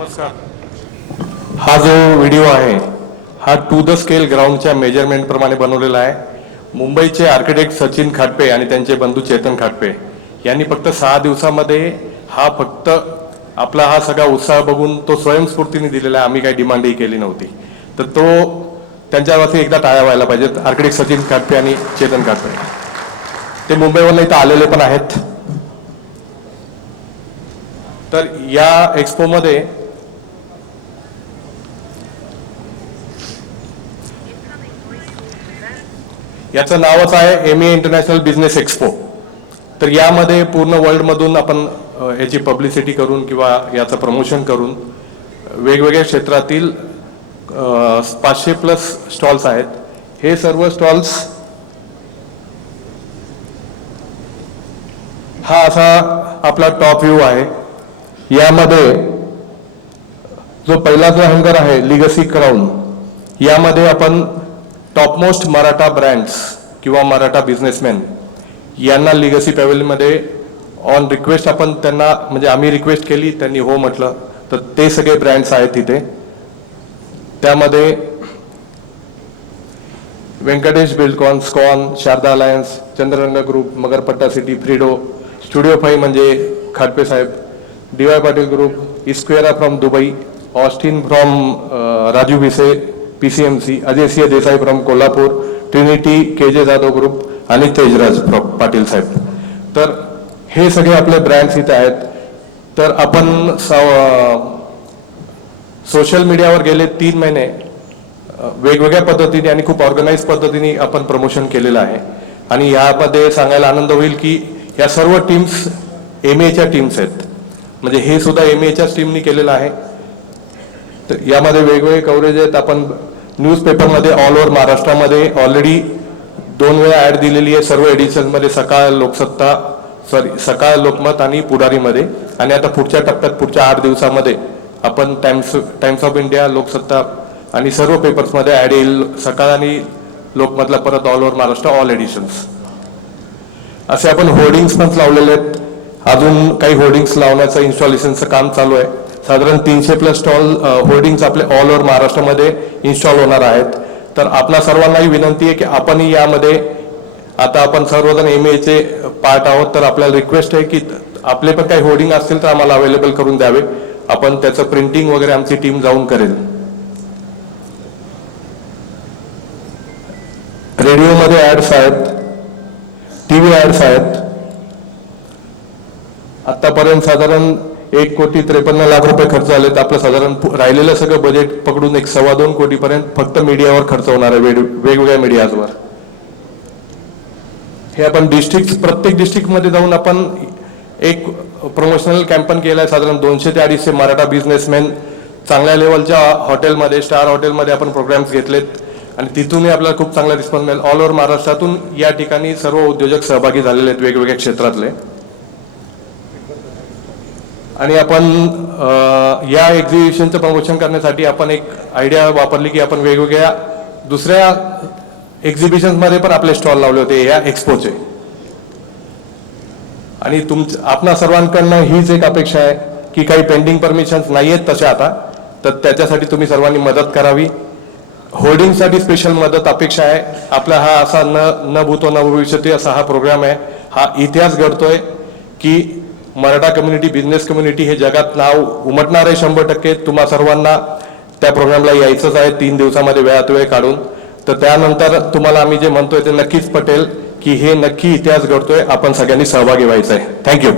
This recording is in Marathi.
नमस्कार. हा जो व्हिडिओ आहे हा टू द स्केल ग्राउंडच्या मेजरमेंट प्रमाणे बनवलेला आहे. मुंबईचे आर्किटेक्ट सचिन खाटपे आणि त्यांचे बंधू चेतन खाटपे यांनी फक्त 6 दिवसामध्ये फक्त आपला हा सगळा उत्साह बघून तो स्वयंस्फूर्तीने दिलेला आहे. आम्ही काही डिमांडही केली नव्हती. तर तो त्यांच्यावरती एकदा टाळ्या व्हायला पाहिजेत. आर्किटेक्ट सचिन खाटपे आणि चेतन खाटपे ते मुंबईवरून इथं आलेले पण आहेत. तर या एक्सपोमध्ये याचं नावच आहे एमए इंटरनॅशनल बिझनेस एक्सपो. तर यामध्ये पूर्ण वर्ल्डमधून आपण याची पब्लिसिटी करून किंवा याचं प्रमोशन करून वेगवेगळ्या क्षेत्रातील 500+ स्टॉल्स आहेत. हे सर्व स्टॉल्स हा असा आपला टॉप व्ह्यू आहे. यामध्ये जो पहिला जो हँगर आहे लिगसी क्राउन, यामध्ये आपण टॉपमोस्ट मराठा ब्रँड्स किंवा मराठा बिझनेसमॅन यांना लिगसी पॅव्हेलियनमध्ये ऑन रिक्वेस्ट आपण त्यांना म्हणजे आम्ही रिक्वेस्ट केली, त्यांनी हो म्हटलं, तर ते सगळे ब्रँड्स आहेत तिथे. त्यामध्ये व्यंकटेश बिल्डकॉन, स्कॉन, शारदा अलायन्स, चंद्ररंग ग्रुप, मगरपट्टा सिटी, फ्रीडो, स्टुडिओ 5 म्हणजे खाटपे साहेब, DY पाटील ग्रुप, इस्क्वेरा from Dubai, Austin from Raju Bhise PCMC, Ajay Singh Desai from Kolhapur, Trinity KJ Jadhav group आणि तेजराज पाटील साहेब. तर हे सगळे आपले ब्रँड्स इथे आहेत. तर आपण सोशल मीडियावर गेले 3 महिने वेगवेगळ्या पद्धतीने आणि खूप ऑर्गनाइज पद्धतीने आपण प्रमोशन केलेलं आहे. आणि यामध्ये सांगायला आनंद होईल की या सर्व टीम्स MAच्या टीम्स आहेत. म्हणजे हे सुद्धा MAच्याच टीमनी केलेलं आहे. तर यामध्ये वेगवेगळे कव्हरेज आहेत. आपण न्यूजपेपरमध्ये ऑल ओव्हर महाराष्ट्रामध्ये ऑलरेडी 2 वेळा ॲड दिलेली आहे. सर्व एडिशन्समध्ये सकाळ लोकमत आणि पुढारीमध्ये. आणि आता पुढच्या टप्प्यात पुढच्या 8 दिवसामध्ये आपण टाइम्स ऑफ इंडिया, लोकसत्ता आणि सर्व पेपर्समध्ये ॲड येईल. सकाळ आणि लोकमतला परत all over Maharashtra all editions असे आपण होर्डिंग्स पण लावलेले आहेत. अजून काही होर्डिंग्स लावण्याचं इन्स्टॉलेशनचं काम चालू आहे. साधारण 300+ स्टॉल होर्डिंग्स आपले ऑल ओव्हर महाराष्ट्रामध्ये इन्स्टॉल होणार आहेत. तर आपल्या सर्वांनाही विनंती आहे की आपणही यामध्ये, आता आपण सर्वजण MAचे पार्ट आहोत, तर आपल्याला रिक्वेस्ट आहे की आपले पण काही होर्डिंग असतील तर आम्हाला अवेलेबल करून द्यावे. आपण त्याचं प्रिंटिंग वगैरे आमची टीम जाऊन करेल. रेडिओमध्ये ॲड्स आहेत, TV ॲड्स आहेत. आतापर्यंत साधारण 1,53,00,000 रुपये खर्च झालेत. आपलं साधारण राहिलेलं सगळं बजेट पकडून 1.25 कोटीपर्यंत फक्त मीडियावर खर्च होणार आहे, वेगवेगळ्या मीडियाजवर. हे आपण प्रत्येक डिस्ट्रिक्टमध्ये जाऊन आपण एक प्रमोशनल कॅम्पेन केला आहे. साधारण 200 ते 250 मराठा बिझनेसमॅन चांगल्या लेवलच्या हॉटेलमध्ये, स्टार हॉटेलमध्ये आपण प्रोग्राम्स घेतलेत आणि तिथूनही आपल्याला खूप चांगला रिस्पॉन्स मिळेल. ऑल ओव्हर महाराष्ट्रातून या ठिकाणी सर्व उद्योजक सहभागी झालेले आहेत वेगवेगळ्या क्षेत्रातले. आणि आपण या एक्झिबिशनचं प्रमोशन करण्यासाठी आपण एक आयडिया वापरली की आपण वेगवेगळ्या दुसऱ्या एक्झिबिशन्समध्ये पण आपले स्टॉल लावले होते या एक्सपोचे. आणि आपणा सर्वांकडनं हीच एक अपेक्षा आहे की काही पेंडिंग परमिशन्स नाही आहेत तशा आता, तर त्याच्यासाठी तुम्ही सर्वांनी मदत करावी. होर्डिंगसाठी स्पेशल मदत अपेक्षा आहे. आपला हा असा न भूतो न भविष्यती असा हा प्रोग्राम आहे. हा इतिहास घडतोय की मराठा कम्युनिटी, बिझनेस कम्युनिटी हे जगात नाव उमटणार आहे 100%. तुम्हा सर्वांना त्या प्रोग्रामला यायचंच आहे 3 दिवसामध्ये वेळात वेळ काढून. तर त्यानंतर तुम्हाला आम्ही जे म्हणतोय ते नक्कीच पटेल की हे नक्की इतिहास घडतोय. आपण सगळ्यांनी सहभागी व्हायचं आहे. थँक्यू.